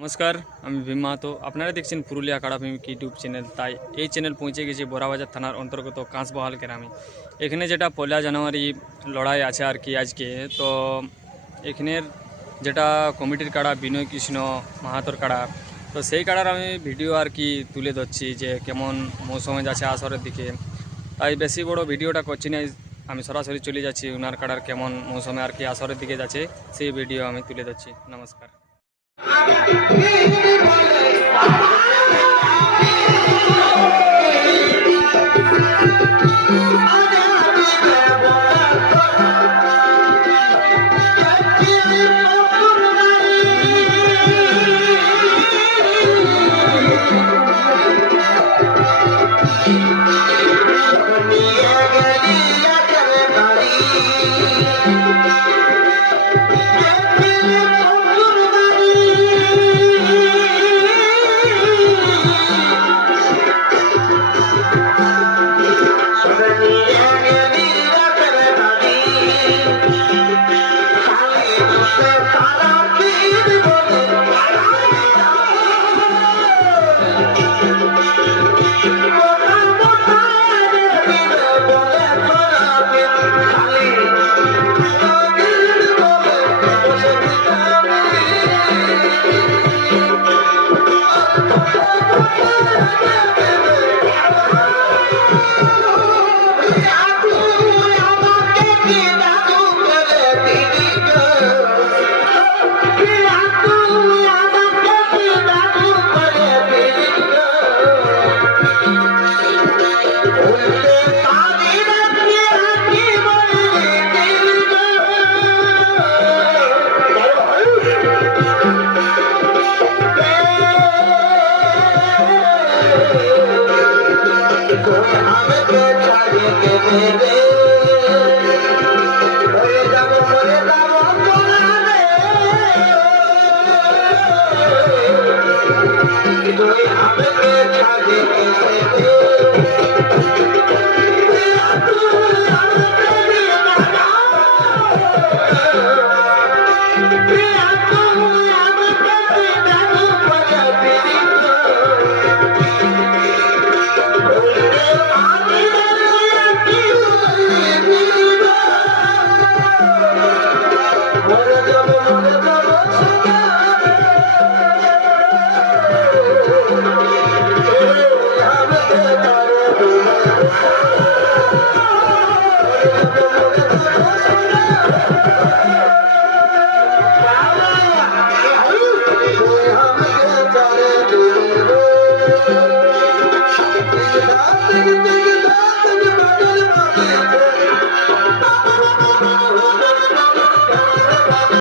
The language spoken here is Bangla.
নমস্কার, আমি ভীম মাহাতো। আপনারা দেখছেন পুরুলিয়া কাড়া ভীম ইউটিউব চ্যানেল। তাই এই চ্যানেল পৌঁছে গেছে বোরাবাজার থানার অন্তর্গত কাঁচবহাল গ্রামে। এখানে যেটা 1 জানুয়ারি লড়াই আছে আর কি আজকে, তো এখানের যেটা কমিটির কাড়া বিনয় কৃষ্ণ মাহাতোর কাড়া, তো সেই কাড়ার আমি ভিডিও আর কি তুলে ধরছি যে কেমন মৌসুমে যাচ্ছে আসরের দিকে। তাই বেশি বড় ভিডিওটা করছি না, আমি সরাসরি চলে যাচ্ছি ওনার কাড়ার কেমন মৌসুমে আর কি আসরের দিকে যাচ্ছে সেই ভিডিও আমি তুলে ধরছি। নমস্কার। I'm